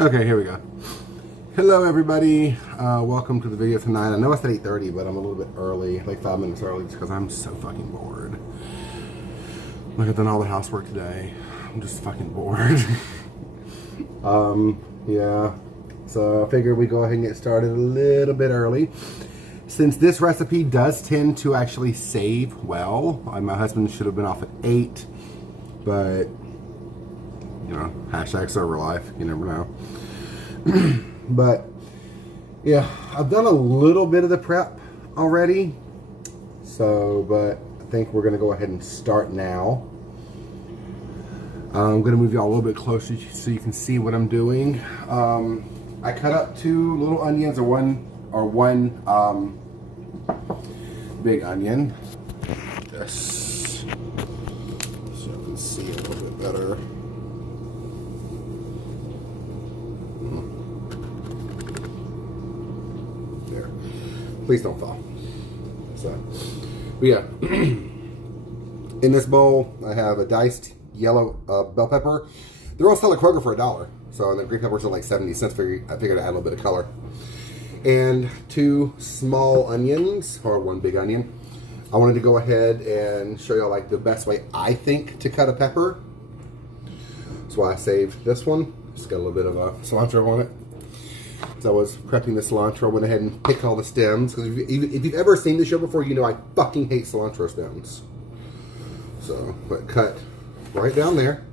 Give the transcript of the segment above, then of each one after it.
Okay, here we go. Hello everybody, welcome to the video tonight. I know it's at 8:30, but I'm a little bit early, like 5 minutes early, just because I'm so fucking bored. Like, I've done all the housework today. I'm just fucking bored. Yeah, so I figured we go ahead and get started a little bit early. Since this recipe does tend to actually save well, my husband should have been off at 8, but, you know, hashtag server life, you never know. But yeah, I've done a little bit of the prep already, so but I think we're gonna go ahead and start now. I'm gonna move y'all a little bit closer so you can see what I'm doing. I cut up 2 little onions, or one big onion. This, so you can see a little bit better. Please don't fall. So, but yeah. In this bowl, I have a diced yellow bell pepper. They're all selling at Kroger for $1. So, and the green peppers are like 70 cents. I figured I'd add a little bit of color. And 2 small onions, or 1 big onion. I wanted to go ahead and show y'all like the best way I think to cut a pepper. That's why I saved this one. It's got a little bit of cilantro on it. As I was prepping the cilantro, I went ahead and picked all the stems. Because if you've ever seen the show before, you know I fucking hate cilantro stems. So, but cut right down there.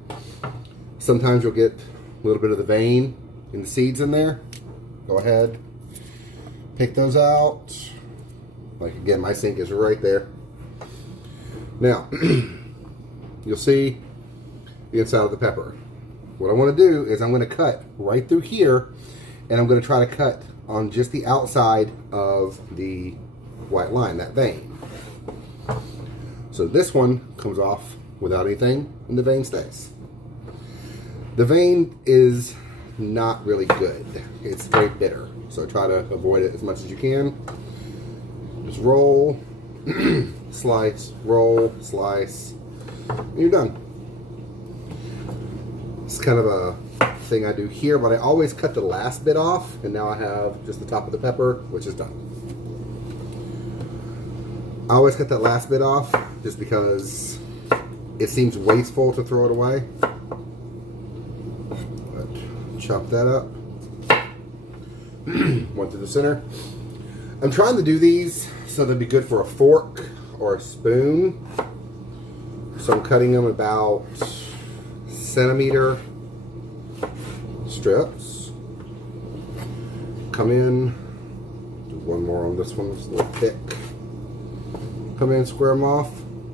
Sometimes you'll get a little bit of the vein and the seeds in there. Go ahead, pick those out. Like again, my sink is right there. Now, you'll see the inside of the pepper. What I want to do is I'm going to cut right through here. And I'm going to try to cut on just the outside of the white line, that vein. So this one comes off without anything, and the vein stays. The vein is not really good. It's very bitter. So try to avoid it as much as you can. Just roll, slice, roll, slice, and you're done. It's kind of a thing I do here, but I always cut the last bit off, and now I have just the top of the pepper, which is done. I always cut that last bit off just because it seems wasteful to throw it away. But chop that up. One through the center. I'm trying to do these so they'd be good for a fork or a spoon. So I'm cutting them about centimeter strips. Come in, do one more on this one, it's a little thick. Come in, square them off.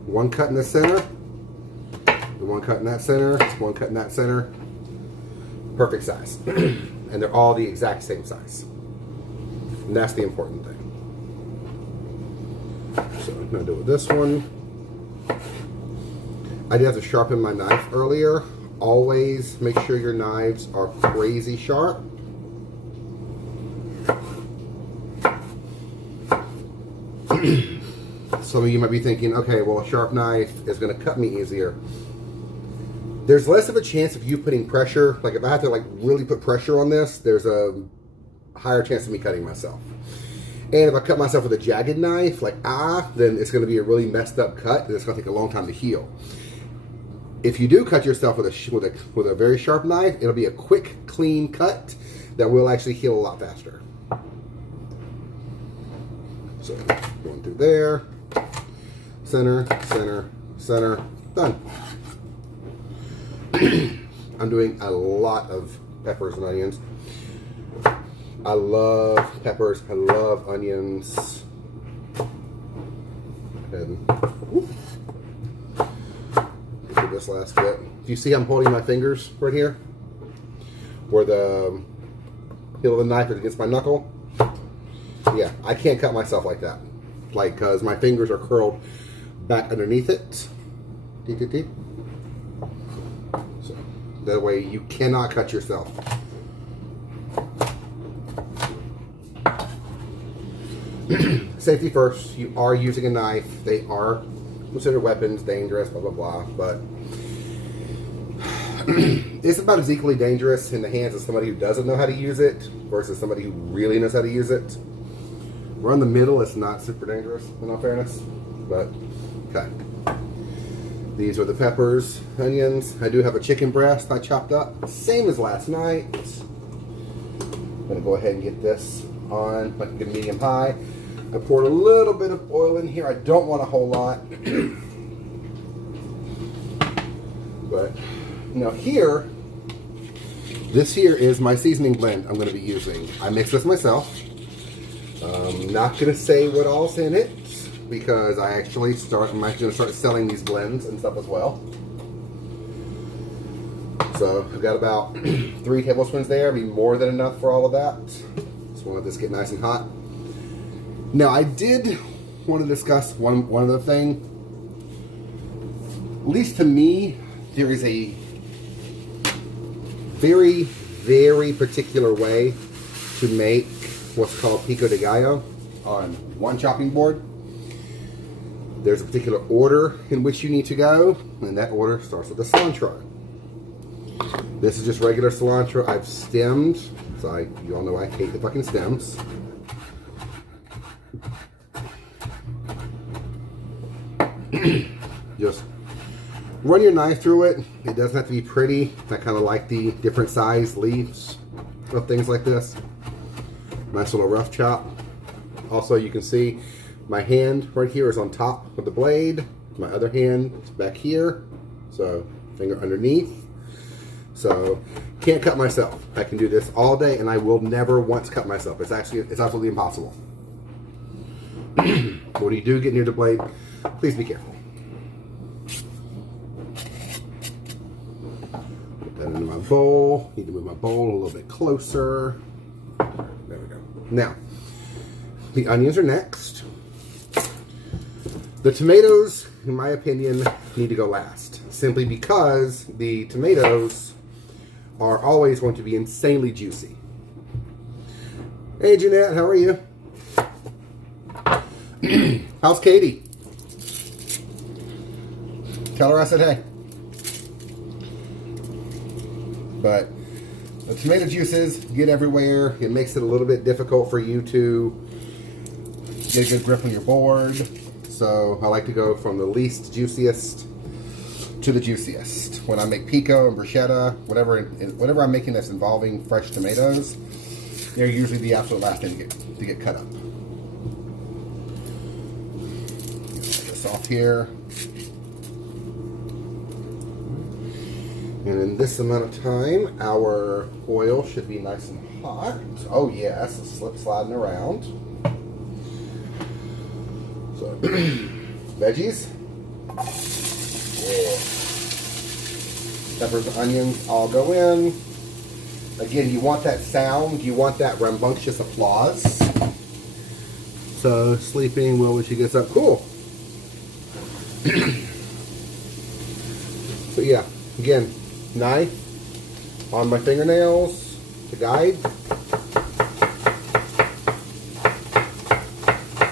One cut in the center, the one cut in that center, one cut in that center. Perfect size. And they're all the exact same size. And that's the important thing. So I'm gonna do it with this one. I did have to sharpen my knife earlier. Always make sure your knives are crazy sharp. Some of you might be thinking, okay, well, a sharp knife is going to cut me easier. There's less of a chance of you putting pressure. Like if I have to like really put pressure on this, there's a higher chance of me cutting myself. And if I cut myself with a jagged knife, like then it's going to be a really messed up cut, and it's going to take a long time to heal. If you do cut yourself with a very sharp knife, it'll be a quick, clean cut that will actually heal a lot faster. So going through there, center, center, center, done. I'm doing a lot of peppers and onions. I love peppers. I love onions. And this last bit. Do you see I'm holding my fingers right here? Where the heel of the knife is against my knuckle? Yeah, I can't cut myself like that. Like, because my fingers are curled back underneath it. So, that way you cannot cut yourself. Safety first. You are using a knife. They are considered weapons, dangerous, blah, blah, blah. But it's about as equally dangerous in the hands of somebody who doesn't know how to use it versus somebody who really knows how to use it. Around the middle, it's not super dangerous, in all fairness. But, okay. These are the peppers, onions. I do have a chicken breast I chopped up, same as last night. I'm going to go ahead and get this on like a medium high. I poured a little bit of oil in here. I don't want a whole lot. But, now here, this here is my seasoning blend I'm going to be using. I mix this myself. I'm not going to say what all's in it because I'm actually going to start selling these blends and stuff as well. So I've got about 3 tablespoons there. Be more than enough for all of that. Just want this to get nice and hot. Now I did want to discuss one other thing. At least to me, there is a very, very particular way to make what's called pico de gallo on one chopping board. There's a particular order in which you need to go, and that order starts with the cilantro. This is just regular cilantro. I've stemmed, so you all know I hate the fucking stems. Just run your knife through it. It doesn't have to be pretty. I kind of like the different size leaves of things like this. Nice little rough chop. Also, you can see my hand right here is on top of the blade. My other hand is back here. So, finger underneath. So, can't cut myself. I can do this all day and I will never once cut myself. It's absolutely impossible. When you do get near the blade, please be careful. Put that into my bowl. Need to move my bowl a little bit closer. There we go. Now, the onions are next. The tomatoes, in my opinion, need to go last. Simply because the tomatoes are always going to be insanely juicy. Hey Jeanette, how are you? How's Katie? Tell her I said hey. But the tomato juices get everywhere. It makes it a little bit difficult for you to get a good grip on your board. So I like to go from the least juiciest to the juiciest. When I make pico and bruschetta, whatever I'm making that's involving fresh tomatoes, they're usually the absolute last thing to get cut up. Get this off here. And in this amount of time, our oil should be nice and hot. Oh yes, it's slip sliding around. So, veggies. Yeah. Peppers and onions all go in. Again, you want that sound, you want that rambunctious applause. So, sleeping Will when she gets up. Cool. So yeah, again, knife on my fingernails to guide.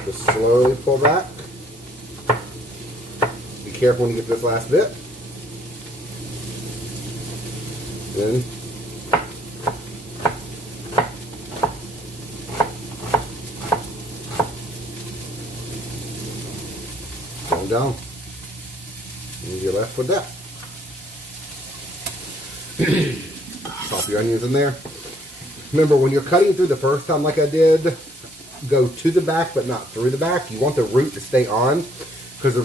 Just slowly pull back. Be careful when you get to this last bit. Then calm down. And you're left with that. Pop your onions in there. Remember, when you're cutting through the first time like I did, go to the back but not through the back. You want the root to stay on because the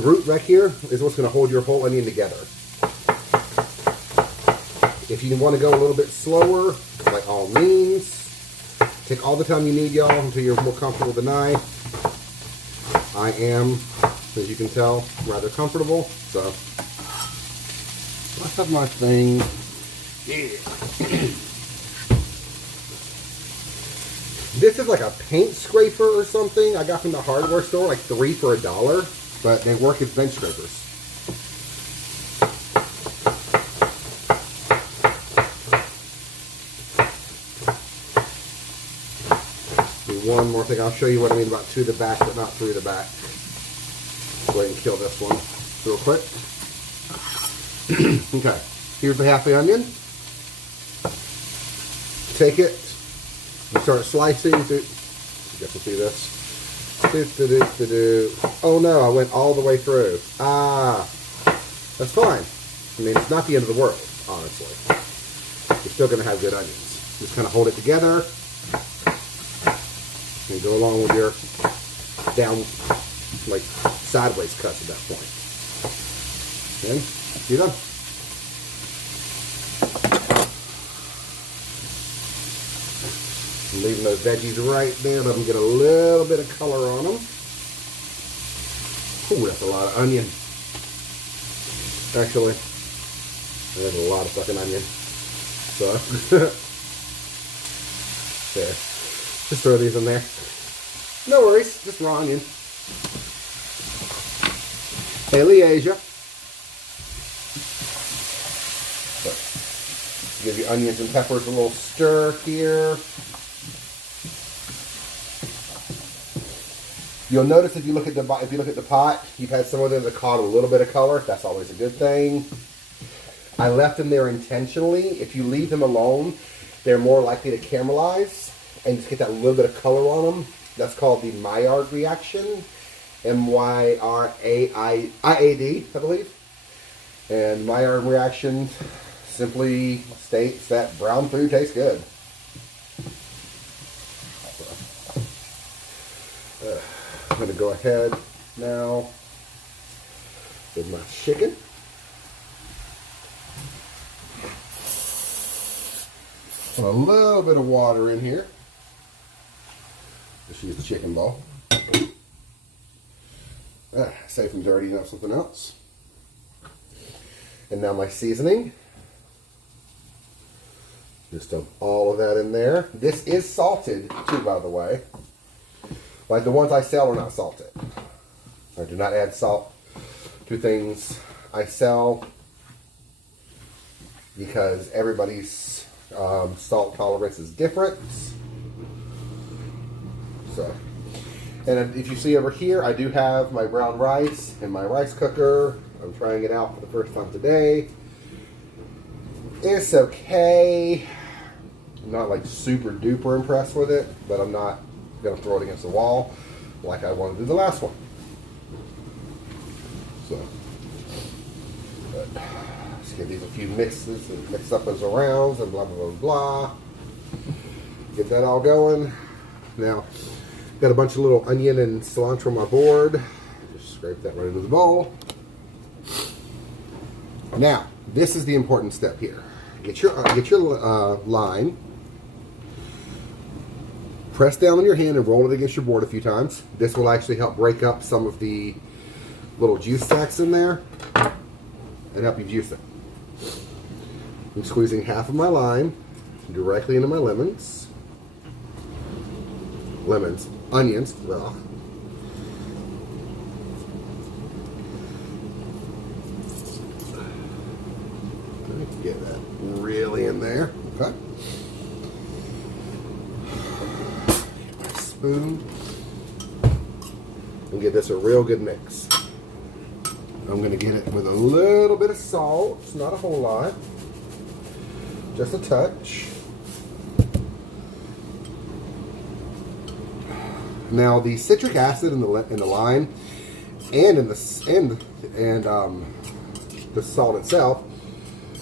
root right here is what's going to hold your whole onion together. If you want to go a little bit slower, by all means, take all the time you need, y'all, until you're more comfortable with the knife. I am, as you can tell, rather comfortable. So, let's have my thing. Yeah. This is like a paint scraper or something I got from the hardware store, like 3 for $1, but they work as bench scrapers. One more thing, I'll show you what I mean about to the back but not through the back. Go ahead and kill this one real quick. Okay, here's the half the onion. Take it, and start slicing. You guys can see this. Oh no, I went all the way through. That's fine. I mean, it's not the end of the world, honestly. You're still going to have good onions. Just kind of hold it together and go along with your down, like sideways cuts at that point. And you're done. I'm leaving those veggies right there. Let them get a little bit of color on them. Ooh, that's a lot of onion. Actually, there's a lot of fucking onion. So, there. Just throw these in there. No worries, just raw onion. Haley Asia. So, give your onions and peppers a little stir here. You'll notice if you look at the pot, you've had some of them that caught a little bit of color. That's always a good thing. I left them there intentionally. If you leave them alone, they're more likely to caramelize and just get that little bit of color on them. That's called the Maillard reaction. M-Y-R-A-I-D, I believe. And Maillard reaction simply states that brown food tastes good. I'm going to go ahead now with my chicken. Put a little bit of water in here. Just use the chicken bowl. Safe from dirtying up something else. And now my seasoning. Just dump all of that in there. This is salted too, by the way. Like the ones I sell are not salted. I do not add salt to things I sell because everybody's salt tolerance is different. So, and if you see over here, I do have my brown rice in my rice cooker. I'm trying it out for the first time today. It's okay. I'm not like super duper impressed with it, but I'm not going to throw it against the wall like I wanted to do the last one. So, but let's give these a few mixes and mix up those arounds and blah, blah, blah, blah. Get that all going. Now, got a bunch of little onion and cilantro on my board. Just scrape that right into the bowl. Now, this is the important step here. Get your lime. Press down on your hand and roll it against your board a few times. This will actually help break up some of the little juice sacs in there and help you juice it. I'm squeezing half of my lime directly into my onions. Ugh. Get that really in there. Okay. Spoon and give this a real good mix. I'm going to get it with a little bit of salt. It's not a whole lot, just a touch. Now the citric acid in the lime and in the salt itself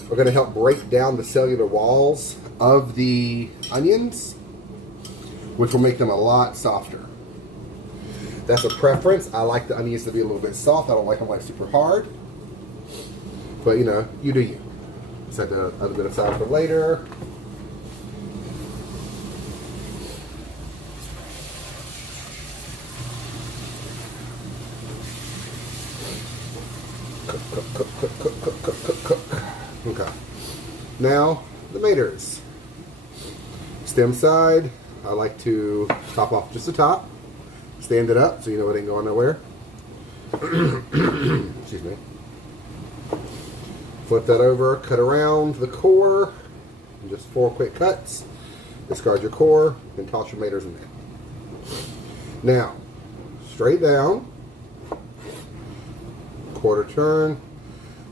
are going to help break down the cellular walls of the onions, which will make them a lot softer. That's a preference. I like the onions to be a little bit soft. I don't like them like super hard. But you know, you do you. Set the other bit aside for later. Cook. Okay. Now, the tomatoes. Stem side, I like to top off just the top. Stand it up so you know it ain't going nowhere. Excuse me. Flip that over, cut around the core. Just 4 quick cuts. Discard your core and toss your tomatoes in there. Now, straight down. Quarter turn.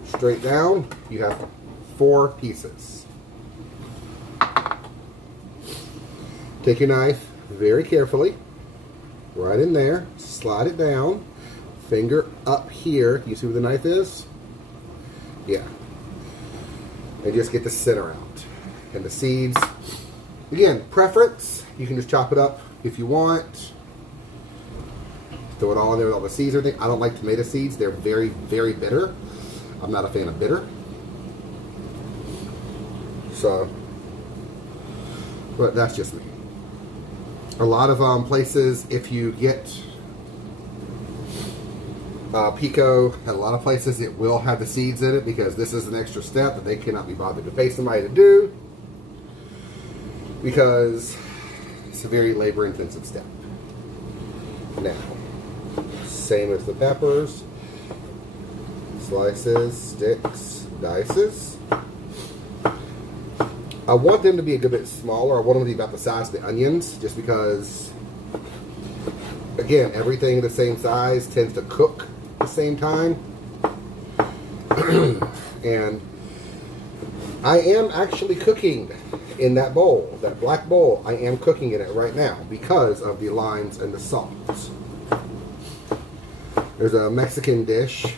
Straight down. You have 4 pieces. Take your knife very carefully, right in there, slide it down, finger up here. You see where the knife is? Yeah. And just get the center out. And the seeds, again, preference, you can just chop it up if you want. Throw it all in there with all the seeds and everything. I don't like tomato seeds. They're very, very bitter. I'm not a fan of bitter. So, but that's just me. A lot of places, if you get pico, at a lot of places it will have the seeds in it because this is an extra step that they cannot be bothered to pay somebody to do because it's a very labor-intensive step. Now, same as the peppers, slices, sticks, dices. I want them to be a good bit smaller. I want them to be about the size of the onions, just because, again, everything the same size tends to cook at the same time. And I am actually cooking in that bowl, that black bowl. I am cooking in it right now because of the limes and the salt. There's a Mexican dish, I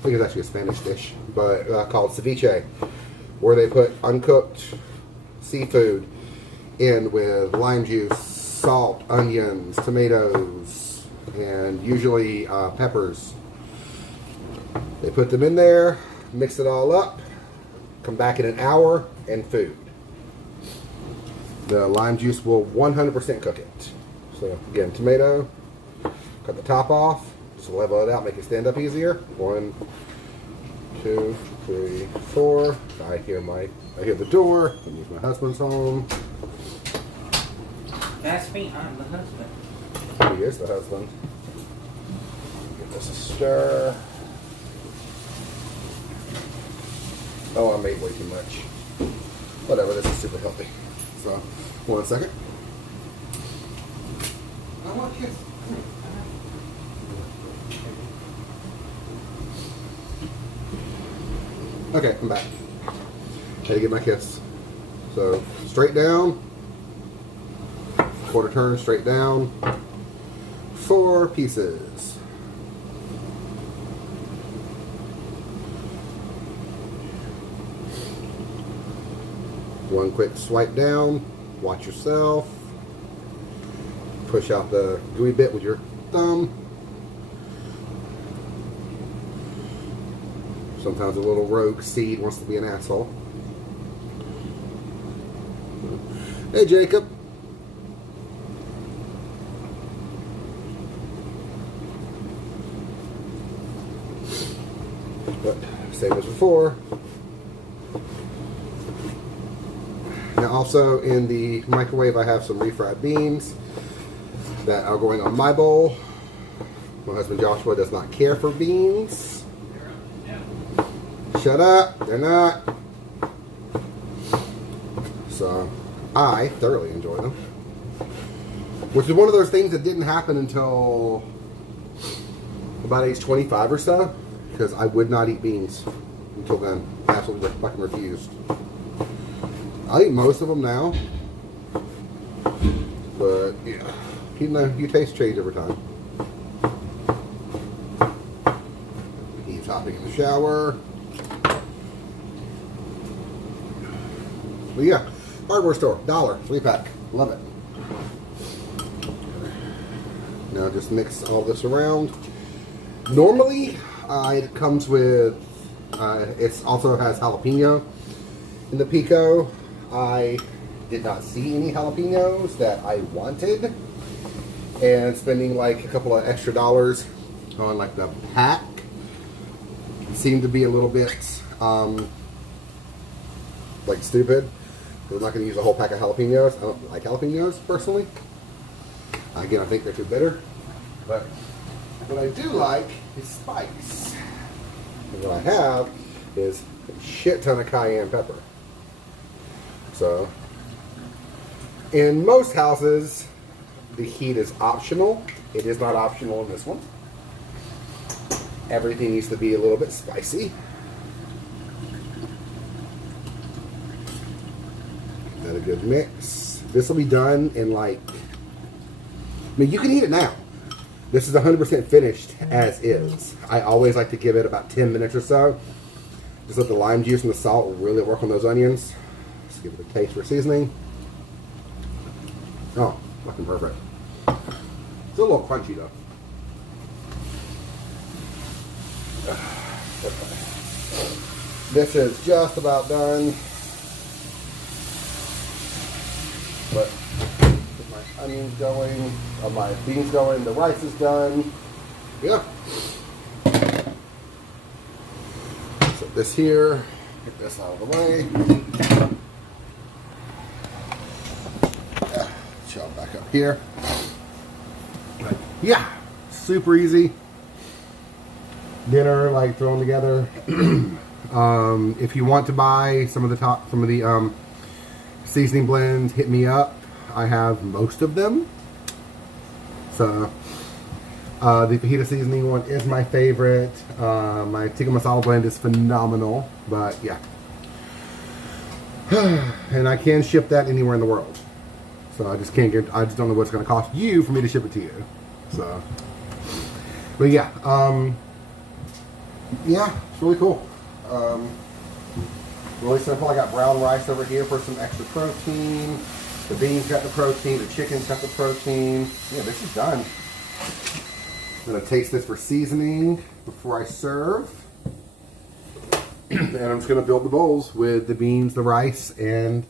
think it's actually a Spanish dish, but called ceviche, where they put uncooked seafood in with lime juice, salt, onions, tomatoes, and usually peppers. They put them in there, mix it all up, come back in an hour, and food. The lime juice will 100% cook it. So again, tomato, cut the top off, just level it out, make it stand up easier. 1, 2, 3, 4. I hear the door. I use my husband's home. That's me. I'm the husband. He is the husband. Give this a stir. Oh, I made way too much. Whatever, this is super healthy. So, 1 second. I want a kiss. Okay, I'm back. Had to get my kiss. So, straight down. Quarter turn, straight down. 4 pieces. One quick swipe down. Watch yourself. Push out the gooey bit with your thumb. Sometimes a little rogue seed wants to be an asshole. Hey, Jacob. But same as before. Now also in the microwave I have some refried beans that are going on my bowl. My husband Joshua does not care for beans. Shut up, they're not. So I thoroughly enjoy them. Which is one of those things that didn't happen until about age 25 or so. Because I would not eat beans until then. Absolutely fucking refused. I eat most of them now. But yeah, you taste change over time. He's hopping in the shower. But yeah, hardware store, $1, 3-pack. Love it. Now just mix all this around. Normally, it comes with, it also has jalapeno in the pico. I did not see any jalapenos that I wanted. And spending like a couple of extra dollars on like the pack seemed to be a little bit like stupid. I'm not going to use a whole pack of jalapenos. I don't like jalapenos personally. Again, I think they're too bitter. But what I do like is spice. And what I have is a shit ton of cayenne pepper. So, in most houses, the heat is optional. It is not optional in this one. Everything needs to be a little bit spicy. good mix. This will be done in like, I mean, you can eat it now. This is 100% finished as is. I always like to give it about 10 minutes or so. Just let the lime juice and the salt really work on those onions. Let's give it a taste for seasoning. Oh, fucking perfect. It's a little crunchy though. This is just about done. But get my onions going, my beans going, the rice is done. Yeah. Set this here, get this out of the way. Shell back up here. But yeah, super easy. Dinner like thrown together. If you want to buy some of the seasoning blends, hit me up. I have most of them. So the fajita seasoning one is my favorite. My tikka masala blend is phenomenal. But yeah, and I can ship that anywhere in the world. So I just can't get. I just don't know what it's going to cost you for me to ship it to you. So, but yeah, yeah, it's really cool. Really simple. I got brown rice over here for some extra protein. The beans got the protein. The chicken's got the protein. Yeah, this is done. I'm gonna taste this for seasoning before I serve. And I'm just gonna build the bowls with the beans, the rice, and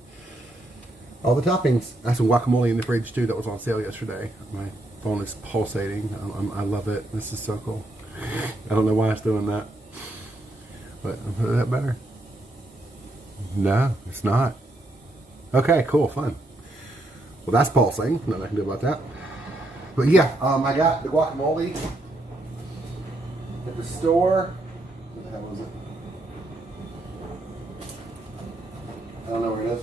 all the toppings. I have some guacamole in the fridge too that was on sale yesterday. My phone is pulsating. I love it. This is so cool. I don't know why it's doing that. But is that better? No, it's not. Okay, cool, fun. Well, that's pulsing. Nothing I can do about that. But yeah, I got the guacamole at the store. What the hell was it? I don't know where it is.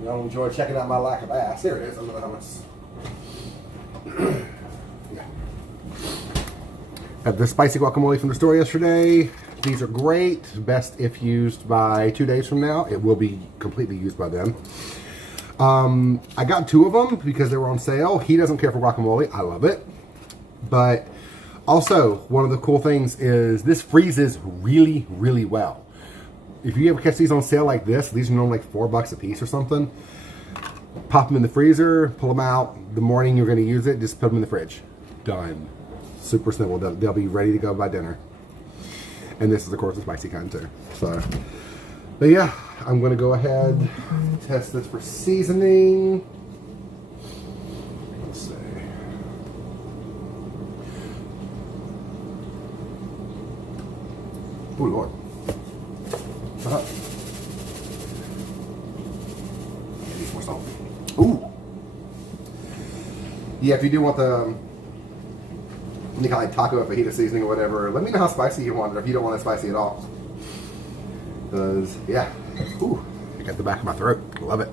You don't enjoy checking out my lack of ass. Here it is. I'm gonna yeah. Had the spicy guacamole from the store yesterday. These are great. Best if used by 2 days from now. It will be completely used by then. I got 2 of them because they were on sale. He doesn't care for guacamole. I love it. But also, one of the cool things is this freezes really, really well. If you ever catch these on sale like this, these are normally like $4 a piece or something. Pop them in the freezer, pull them out. The morning you're going to use it, just put them in the fridge. Done. Super simple. They'll be ready to go by dinner. And this is, of course, the spicy kind too. So, but yeah, I'm going to go ahead, test this for seasoning. Let's see. Oh, Lord. Need more salt. Ooh. Yeah, if you do want the any kind of like taco fajita seasoning or whatever, let me know how spicy you want it, or if you don't want it spicy at all. Because, yeah. Ooh. I got the back of my throat. Love it.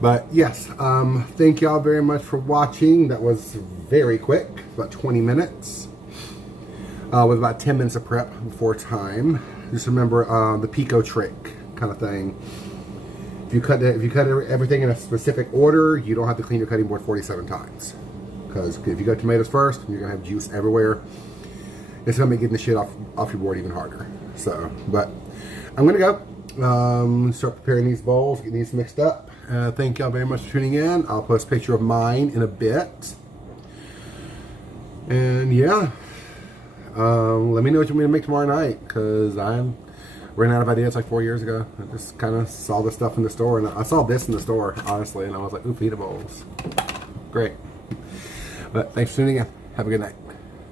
But, yes. Thank y'all very much for watching. That was very quick. About 20 minutes. With about 10 minutes of prep before time. Just remember the Pico trick kind of thing. If you cut everything in a specific order, you don't have to clean your cutting board 47 times. Because if you got tomatoes first, you're going to have juice everywhere. It's going to make getting the shit off your board even harder. So, but I'm going to go start preparing these bowls, getting these mixed up. Thank y'all very much for tuning in. I'll post a picture of mine in a bit. And yeah, let me know what you want me to make tomorrow night. Because I'm ran out of ideas like 4 years ago. I just kind of saw this stuff in the store. And I saw this in the store, honestly. And I was like, ooh, fajita bowls. Great. But thanks for tuning in. Have a good night.